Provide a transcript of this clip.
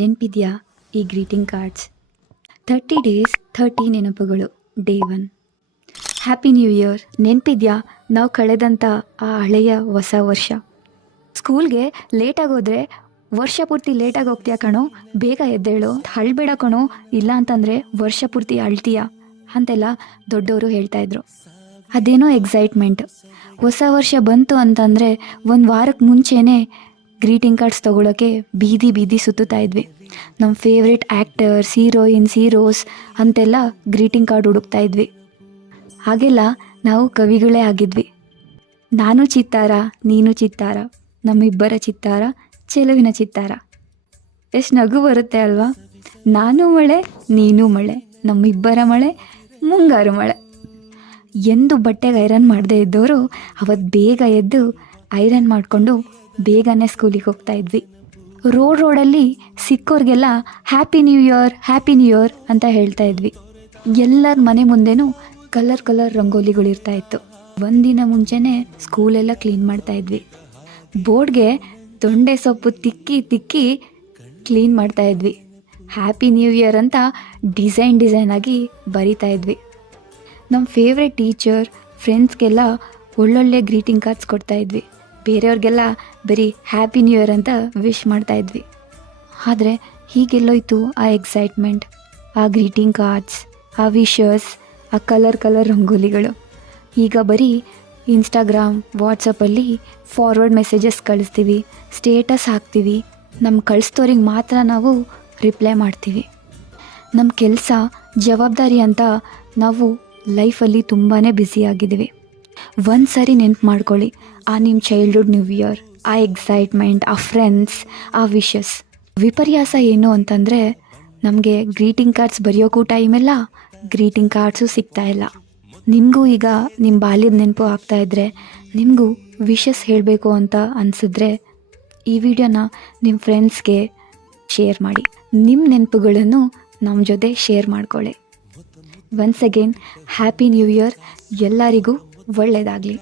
ನೆನಪಿದೆಯಾ ಈ greeting cards? 30 days 30 ನೆನಪುಗಳು. Day 1 happy new year. ನೆನಪಿದೆಯಾ ನಾವು ಕಳೆದಂಥ ಆ ಹಳೆಯ ಹೊಸ ವರ್ಷ? ಸ್ಕೂಲ್ಗೆ ಲೇಟಾಗಿ ಹೋದರೆ ವರ್ಷ ಪೂರ್ತಿ ಲೇಟಾಗಿ ಹೋಗ್ತೀಯ ಕಣೋ, ಬೇಗ ಎದ್ದೇಳು, ಅಳ್ಬೇಡ ಕಣೋ, ಇಲ್ಲ ಅಂತಂದರೆ ವರ್ಷ ಪೂರ್ತಿ ಅಳ್ತೀಯ ಅಂತೆಲ್ಲ ದೊಡ್ಡವರು ಹೇಳ್ತಾಯಿದ್ರು. ಅದೇನೋ ಎಕ್ಸೈಟ್ಮೆಂಟ್. ಹೊಸ ವರ್ಷ ಬಂತು ಅಂತಂದರೆ ಒಂದು ವಾರಕ್ಕೆ ಮುಂಚೆನೇ ಗ್ರೀಟಿಂಗ್ ಕಾರ್ಡ್ಸ್ ತೊಗೊಳಕ್ಕೆ ಬೀದಿ ಬೀದಿ ಸುತ್ತುತ್ತಾ ಇದ್ವಿ. ನಮ್ಮ ಫೇವ್ರೆಟ್ ಆ್ಯಕ್ಟರ್ಸ್, ಹೀರೋಯಿನ್ಸ್, ಹೀರೋಸ್ ಅಂತೆಲ್ಲ ಗ್ರೀಟಿಂಗ್ ಕಾರ್ಡ್ ಹುಡುಕ್ತಾ ಇದ್ವಿ. ಹಾಗೆಲ್ಲ ನಾವು ಕವಿಗಳೇ ಆಗಿದ್ವಿ. ನಾನು ಚಿತ್ತಾರ, ನೀನು ಚಿತ್ತಾರ, ನಮ್ಮಿಬ್ಬರ ಚಿತ್ತಾರ, ಚೆಲುವಿನ ಚಿತ್ತಾರ. ಎಷ್ಟು ನಗು ಬರುತ್ತೆ ಅಲ್ವಾ? ನಾನು ಮಳೆ, ನೀನು ಮಳೆ, ನಮ್ಮಿಬ್ಬರ ಮಳೆ, ಮುಂಗಾರು ಮಳೆ. ಎಂದು ಬಟ್ಟೆಗೆ ಐರನ್ ಮಾಡದೇ ಇದ್ದವರು ಅವತ್ತು ಬೇಗ ಎದ್ದು ಐರನ್ ಮಾಡಿಕೊಂಡು ಬೇಗನೆ ಸ್ಕೂಲಿಗೆ ಹೋಗ್ತಾ ಇದ್ವಿ. ರೋಡಲ್ಲಿ ಸಿಕ್ಕೋರಿಗೆಲ್ಲ happy new year, happy new year ಅಂತ ಹೇಳ್ತಾ ಇದ್ವಿ. ಎಲ್ಲರ ಮನೆ ಮುಂದೆನೂ ಕಲರ್ ರಂಗೋಲಿಗಳಿರ್ತಾ ಇತ್ತು. ಒಂದಿನ ಮುಂಚೆನೇ ಸ್ಕೂಲೆಲ್ಲ ಕ್ಲೀನ್ ಮಾಡ್ತಾ ಇದ್ವಿ. ಬೋರ್ಡ್ಗೆ ತೊಂಡೆ ಸೊಪ್ಪು ತಿಕ್ಕಿ ಕ್ಲೀನ್ ಮಾಡ್ತಾ ಇದ್ವಿ. ಹ್ಯಾಪಿ ನ್ಯೂ ಇಯರ್ ಅಂತ ಡಿಸೈನ್ ಆಗಿ ಬರಿತಾ ಇದ್ವಿ. ನಮ್ಮ ಫೇವ್ರೆಟ್ ಟೀಚರ್, ಫ್ರೆಂಡ್ಸ್ಗೆಲ್ಲ ಒಳ್ಳೊಳ್ಳೆ ಗ್ರೀಟಿಂಗ್ ಕಾರ್ಡ್ಸ್ ಕೊಡ್ತಾ ಇದ್ವಿ. ಬೇರೆಯವ್ರಿಗೆಲ್ಲ ಬರೀ ಹ್ಯಾಪಿ ನ್ಯೂ ಇಯರ್ ಅಂತ ವಿಶ್ ಮಾಡ್ತಾ ಇದ್ವಿ. ಆದರೆ ಹೀಗೆಲ್ಲೋಯ್ತು ಆ ಎಕ್ಸೈಟ್ಮೆಂಟ್, ಆ ಗ್ರೀಟಿಂಗ್ ಕಾರ್ಡ್ಸ್, ಆ ವಿಶಸ್, ಆ ಕಲರ್ ರಂಗೋಲಿಗಳು. ಈಗ ಬರೀ ಇನ್ಸ್ಟಾಗ್ರಾಮ್, ವಾಟ್ಸಪ್ಪಲ್ಲಿ ಫಾರ್ವರ್ಡ್ ಮೆಸೇಜಸ್ ಕಳಿಸ್ತೀವಿ, ಸ್ಟೇಟಸ್ ಹಾಕ್ತೀವಿ. ನಮ್ಮ ಕಳಿಸ್ತೋರಿಗೆ ಮಾತ್ರ ನಾವು ರಿಪ್ಲೈ ಮಾಡ್ತೀವಿ. ನಮ್ಮ ಕೆಲಸ, ಜವಾಬ್ದಾರಿ ಅಂತ ನಾವು ಲೈಫಲ್ಲಿ ತುಂಬಾ ಬ್ಯುಸಿಯಾಗಿದ್ದೀವಿ. ಒಂದು ಸರಿ ನೆನ್ಪು ಮಾಡ್ಕೊಳ್ಳಿ, ಆ ನಿಮ್ಮ ಚೈಲ್ಡ್ಹುಡ್ ನ್ಯೂ ಇಯರ್, ಆ ಎಕ್ಸೈಟ್ಮೆಂಟ್, ಆ ಫ್ರೆಂಡ್ಸ್, ಆ ವಿಶಸ್. ವಿಪರ್ಯಾಸ ಏನು ಅಂತಂದರೆ ನಮಗೆ ಗ್ರೀಟಿಂಗ್ ಕಾರ್ಡ್ಸ್ ಬರೆಯೋಕ್ಕೂ ಟೈಮೆಲ್ಲ, ಗ್ರೀಟಿಂಗ್ ಕಾರ್ಡ್ಸು ಸಿಗ್ತಾ ಇಲ್ಲ. ನಿಮಗೂ ಈಗ ನಿಮ್ಮ ಬಾಲ್ಯದ ನೆನಪು ಆಗ್ತಾಯಿದ್ರೆ, ನಿಮಗೂ ವಿಶಸ್ ಹೇಳಬೇಕು ಅಂತ ಅನಿಸಿದ್ರೆ ಈ ವಿಡಿಯೋನ ನಿಮ್ಮ ಫ್ರೆಂಡ್ಸ್ಗೆ ಶೇರ್ ಮಾಡಿ. ನಿಮ್ಮ ನೆನಪುಗಳನ್ನು ನಮ್ಮ ಜೊತೆ ಶೇರ್ ಮಾಡ್ಕೊಳ್ಳಿ. Once again happy new year. ಎಲ್ಲರಿಗೂ ಒಳ್ಳೆಯದಾಗಲಿ.